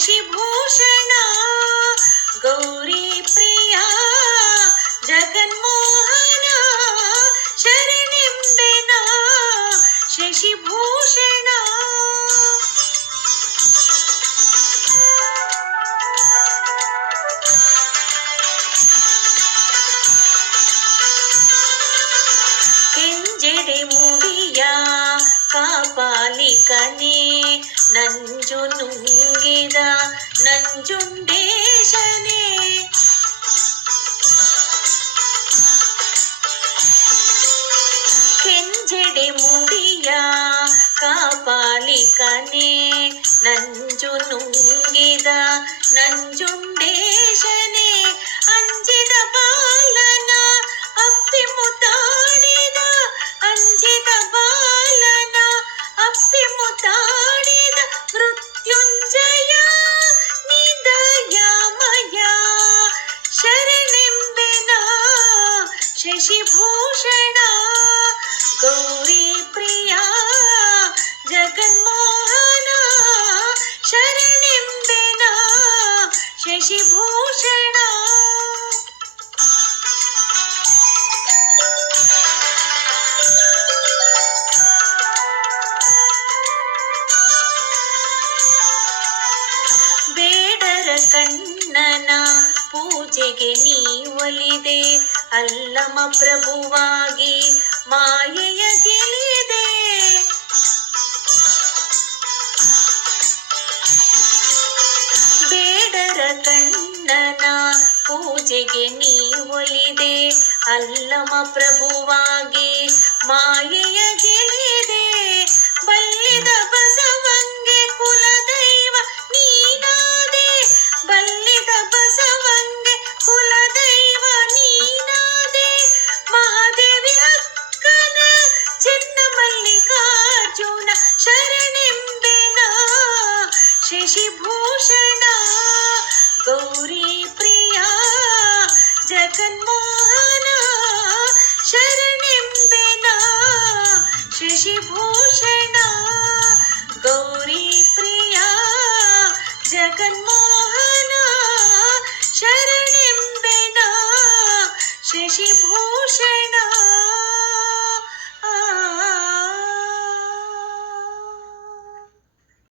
ಶಶಿಭೂಷಣ ಗೌರಿ ಪ್ರಿಯ ಜಗನ್ಮೋಹನ ಶರಣೆಂಬೆನ ಶಶಿಭೂಷಣ. ಕೆಂಜೆಡೆ ಮುಡಿಯ ಕಾಪಾಲಿಕನೇ ನಂಜು ನುಂಗಿದ ನಂಜುಂಡೇಶನೇ. ಕೆಂಜೆಡೆ ಮುಡಿಯ ಕಾಪಾಲಿಕನೇ ನಂಜು ನುಂಗಿದ ನಂಜುಂಡೇಶನೇ. ಅಂಜಿದ ಬಾಲನ ಅಪ್ಪಿ ಮುತಾಡಿದ ಅಂಜಿದ ಬಾಲನ ಅಪ್ಪಿ ಮುತಾಡಿದ ಮೃತ್ಯುಂಜಯ ನಿದಯಮಯ ಶರಣೆಂಬೆನ ಶಶಿಭೂಷಣ ಗೌರಿ ಪ್ರಿಯ ಜಗನ್ಮೋಹನ ಶರಣೆಂಬೆನ ಶಶಿಭೂಷಣ. ಬೇಡರ ಕಣ್ಣನ ಪೂಜೆಗೆ ನೀ ಒಲಿದೆ ಅಲ್ಲಮ ಪ್ರಭುವಾಗಿ ಮಾಯೆಯ ಗೆಲಿದೆ. ಬೇಡರ ಕಣ್ಣನ ಪೂಜೆಗೆ ನೀ ಒಲಿದೆ ಅಲ್ಲಮ ಪ್ರಭುವಾಗಿ ಮಾಯೆಯ ಗೆಲಿದೆ. ಬಲ್ಲಿದ ಬಸವಂಗೆ ಕುಲದೈವ ನೀನಾದೆ ಬಲ್ಲಿದ ಬಸವಂಗೆ ಕುಲದೈವ ನೀನಾದೆ. ಮಹಾದೇವಿ ಅಕ್ಕನ ಚೆನ್ನ ಮಲ್ಲಿಕಾರ್ಜುನ ಶರಣೆಂಬೆನ ಶಶಿಭೂಷಣ ಗೌರಿ ಪ್ರಿಯ ಜಗನ್ಮೋಹನ ಶರಣೆಂಬೆನ ಶಶಿಭೂಷಣ ಗೌರಿ ಪ್ರಿಯ ಜಗನ್ಮೋಹನ ಶರಣೆಂಬೆನ ಶಶಿಭೂಷಣ.